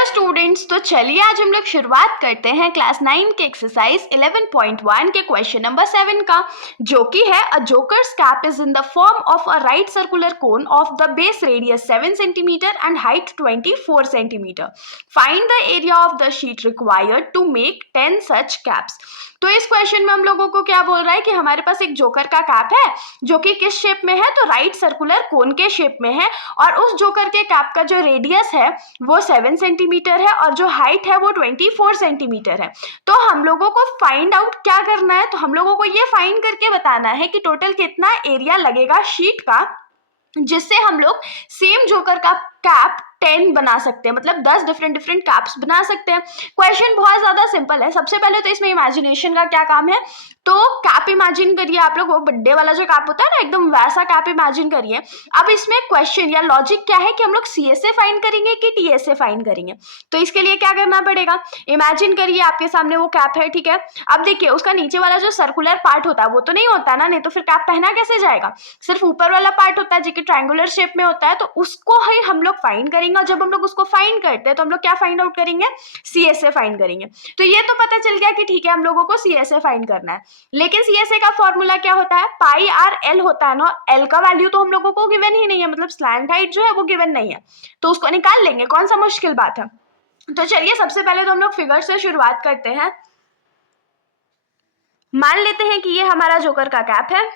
Hello students, तो चलिए आज हम लोग शुरुआत करते हैं क्लास 9 के एक्सरसाइज 11.1 के क्वेश्चन नंबर 7 का, जो कि है a joker's cap is in the form of a right circular cone of the base radius 7 centimetre and height 24 centimetre. Find the area of the sheet required to make 10 such caps. तो इस question में हम लोगों को क्या बोल रहा है कि हमारे पास एक जोकर का कैप है जो कि किस शेप में है, तो राइट सर्कुलर कोन के शेप में है, और उस जोकर के कैप का जो रेडियस है वो 7 सेंटीमीटर है और जो हाइट है वो 24 सेंटीमीटर है। तो हम लोगों को फाइंड आउट क्या करना है, तो हम लोगों को ये फाइंड करके बताना है कि टोटल कितना एरिया लगेगा शीट का, जिससे हम लोग सेम जोकर का कैप 10 बना सकते हैं, मतलब 10 डिफरेंट कैप्स बना सकते हैं। क्वेश्चन बहुत ज्यादा सिंपल है। सबसे पहले तो इसमें इमेजिनेशन का क्या काम है, तो कैप इमेजिन करिए आप लोग, वो बर्थडे वाला जो कैप होता है ना, एकदम वैसा कैप इमेजिन करिए। अब इसमें क्वेश्चन या लॉजिक क्या है कि हम लोग CSA फाइंड करेंगे कि TSA फाइंड करेंगे। तो इसके लिए क्या करना पड़ेगा, इमेजिन करिए आपके सामने वो कैप है, ठीक है। अब देखिए उसका नीचे वाला जो सर्कुलर पार्ट होता है वो तो नहीं होता ना, नहीं तो फिर कैप पहना कैसे जाएगा। सिर्फ ऊपर वाला पार्ट होता है जो कि ट्रायंगुलर शेप में होता है, तो उसको ही हम लोग फाइंड करेंगे। और जब हम लोग उसको फाइंड करते हैं तो हम लोग क्या फाइंड आउट करेंगे, CSA फाइंड करेंगे। तो ये तो पता चल गया कि ठीक है हम लोगों को CSA फाइंड करना है, लेकिन CSA का फॉर्मूला क्या होता है, पाई आर एल होता है ना। एल का वैल्यू तो हम लोगों को गिवन ही नहीं है, मतलब स्लैंट हाइट जो है वो गिवन नहीं है, तो उसको निकाल लेंगे, कौन सा मुश्किल बात है। तो चलिए सबसे पहले तो हम लोग फिगर से शुरुआत करते हैं। मान लेते हैं कि ये हमारा जोकर का कैप है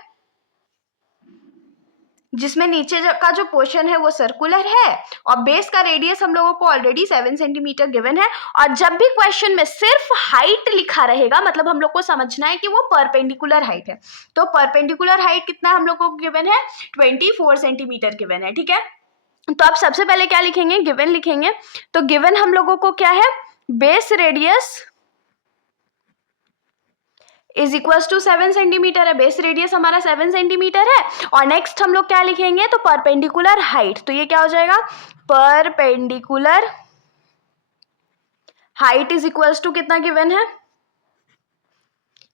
जिसमें नीचे का जो पोर्शन है वो सर्कुलर है और बेस का रेडियस हम लोगों को ऑलरेडी 7 सेंटीमीटर गिवन है। और जब भी क्वेश्चन में सिर्फ हाइट लिखा रहेगा, मतलब हम लोग को समझना है कि वो परपेंडिकुलर हाइट है। तो परपेंडिकुलर हाइट कितना हम लोग को गिवन है, 24 सेंटीमीटर गिवन है, ठीक है। तो आप सबसे पहले क्या लिखेंगे, गिवन लिखेंगे। तो गिवन हम लोगों को क्या है, base radius is equals to 7 centimetre है, बेस रेडियस हमारा 7 सेंटीमीटर है। और नेक्स्ट हम लोग क्या लिखेंगे, तो परपेंडिकुलर हाइट, तो ये क्या हो जाएगा, perpendicular height is equals to कितना गिवन है,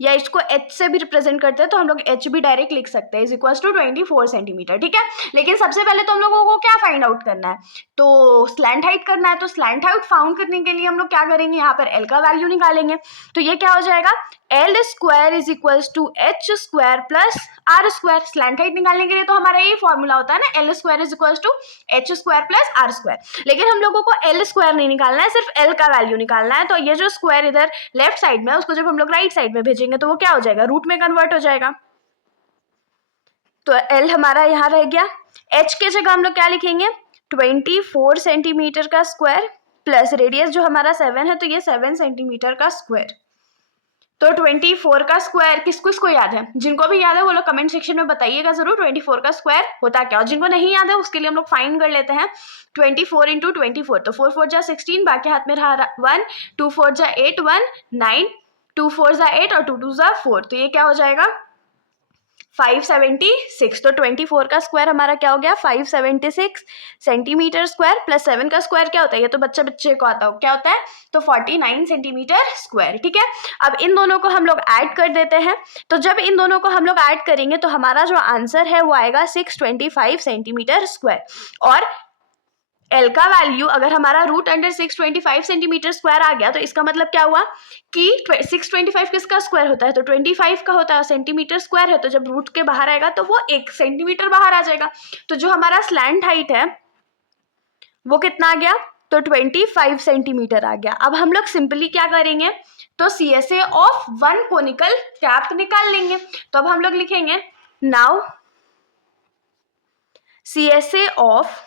या इसको h से भी रिप्रेजेंट करते हैं तो हम लोग h भी डायरेक्ट लिख सकते हैं, इज इक्वल्स टू 24 सेंटीमीटर, ठीक है। लेकिन सबसे पहले तो हम लोगों को क्या फाइंड आउट करना है, तो स्लैंट हाइट करना है। तो स्लैंट हाइट फाउंड करने के लिए हम लोग क्या करेंगे, यहाँ पर L का वैल्यू निकालेंगे। तो ये क्या हो जाएगा, L square is equals to H square plus R square. Slant height निकालने के लिए तो हमारा यही फॉर्मूला होता है ना, L square is equals to H square plus R square. लेकिन हम लोगों को L स्क्वायर नहीं निकालना है, सिर्फ L का वैल्यू निकालना है। तो ये जो स्क्वायर इधर लेफ्ट साइड में है उसको जब हम लोग राइट साइड में भेजेंगे तो वो क्या हो जाएगा, रूट में कन्वर्ट हो जाएगा। तो L हमारा यहाँ रह गया। H के जगह हम लोग क्या लिखेंगे, 24 सेंटीमीटर का स्क्वायर प्लस रेडियस जो हमारा 7 है, तो ये 7 सेंटीमीटर का स्क्वायर। तो 24 का स्क्वायर किसको याद है, जिनको भी याद है वो लोग कमेंट सेक्शन में बताइएगा जरूर 24 का स्क्वायर होता क्या। और जिनको नहीं याद है उसके लिए हम लोग फाइंड कर लेते हैं 24 इंटू 24। तो 4 4 जा 16, बाकी हाथ में रहा 1, 2 4 जा 8, 1 9, 2 4 जा 8 और 2 2 जा 4, तो ये क्या हो जाएगा 576। तो 24 का स्क्वायर हमारा क्या हो गया, 576 सेंटीमीटर स्क्वायर प्लस 7 का स्क्वायर क्या होता है, ये तो बच्चे को आता हो, क्या होता है, तो 49 सेंटीमीटर स्क्वायर, ठीक है। अब इन दोनों को हम लोग ऐड कर देते हैं। तो जब इन दोनों को हम लोग ऐड करेंगे तो हमारा जो आंसर है वो आएगा 625 सेंटीमीटर स्क्वायर। और L का वैल्यू अगर हमारा रूट अंडर 625 सेंटीमीटर स्क्वायर आ गया तो इसका मतलब क्या हुआ कि 625 किसका स्क्वायर होता है, तो 25 का होता है, सेंटीमीटर स्क्वायर है, तो जब रूट के बाहर आएगा तो वो 1 सेंटीमीटर बाहर आ जाएगा। तो जो हमारा स्लैंट हाइट है वो कितना आ गया, तो 25 सेंटीमीटर आ गया। अब हम लोग सिंपली क्या करेंगे, तो CSA of one conical cap निकाल लेंगे। तो अब हम लोग लिखेंगे now CSA of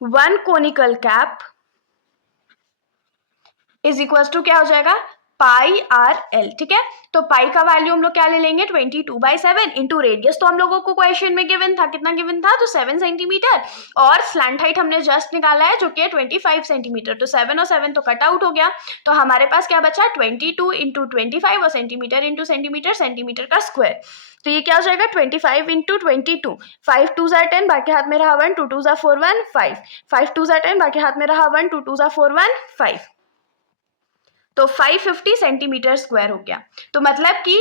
one conical cap is equal to क्या हो जाएगा, पाई आर एल, ठीक है। तो पाई का वैल्यू हम लोग क्या ले लेंगे, 22/7 इंटू रेडियस तो हम लोगों को क्वेश्चन में गिवन था, कितना गिवन था, तो 7 सेंटीमीटर, और स्लैंट हाइट हमने जस्ट निकाला है जो कि 25 सेंटीमीटर। तो 7 और 7 तो कट आउट हो गया, तो हमारे पास क्या बचा, 22 इंटू 25 और सेंटीमीटर इंटू सेंटीमीटर, सेंटीमीटर का स्क्वायर। तो ये क्या हो जाएगा 25 इंटू 22, 5 2 जा 10, बाकी हाथ में रहा 1, 2 2 जा 4 1 5, 5 2 जा 10, बाकी हाथ में रहा 1, 2 2 जा 4 1 5, तो 550 सेंटीमीटर स्क्वायर हो गया। तो मतलब कि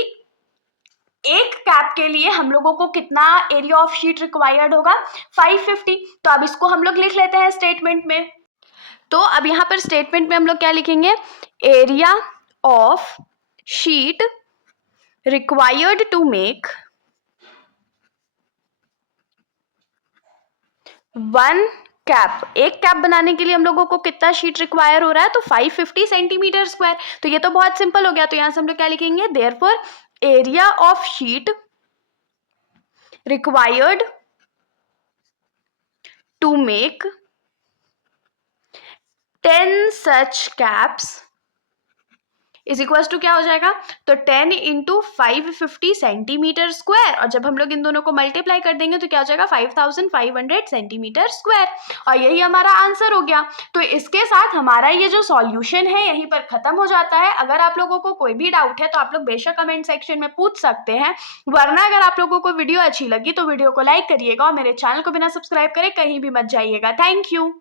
एक कैप के लिए हम लोगों को कितना एरिया ऑफ शीट रिक्वायर्ड होगा, 550। तो अब इसको हम लोग लिख लेते हैं स्टेटमेंट में। तो अब यहाँ पर स्टेटमेंट में हम लोग क्या लिखेंगे, area of sheet required to make 1 cap, एक कैप बनाने के लिए हम लोगों को कितना शीट रिक्वायर हो रहा है, तो 550 सेंटीमीटर स्क्वायर। तो ये तो बहुत सिंपल हो गया, तो यहां से हम लोग क्या लिखेंगे, therefore area of sheet required to make 10 such caps is equal to क्या हो जाएगा, तो 10 इंटू 550 सेंटीमीटर स्क्वायर, और जब हम लोग इन दोनों को मल्टीप्लाई कर देंगे तो क्या हो जाएगा, 5500 सेंटीमीटर स्क्वायर, और यही हमारा आंसर हो गया। तो इसके साथ हमारा ये जो सॉल्यूशन है यहीं पर खत्म हो जाता है। अगर आप लोगों को कोई भी डाउट है तो आप लोग बेशक कमेंट सेक्शन में पूछ सकते हैं, वरना अगर आप लोगों को वीडियो अच्छी लगी तो वीडियो को लाइक करिएगा और मेरे चैनल को बिना सब्सक्राइब करे कहीं भी मत जाइएगा। Thank you.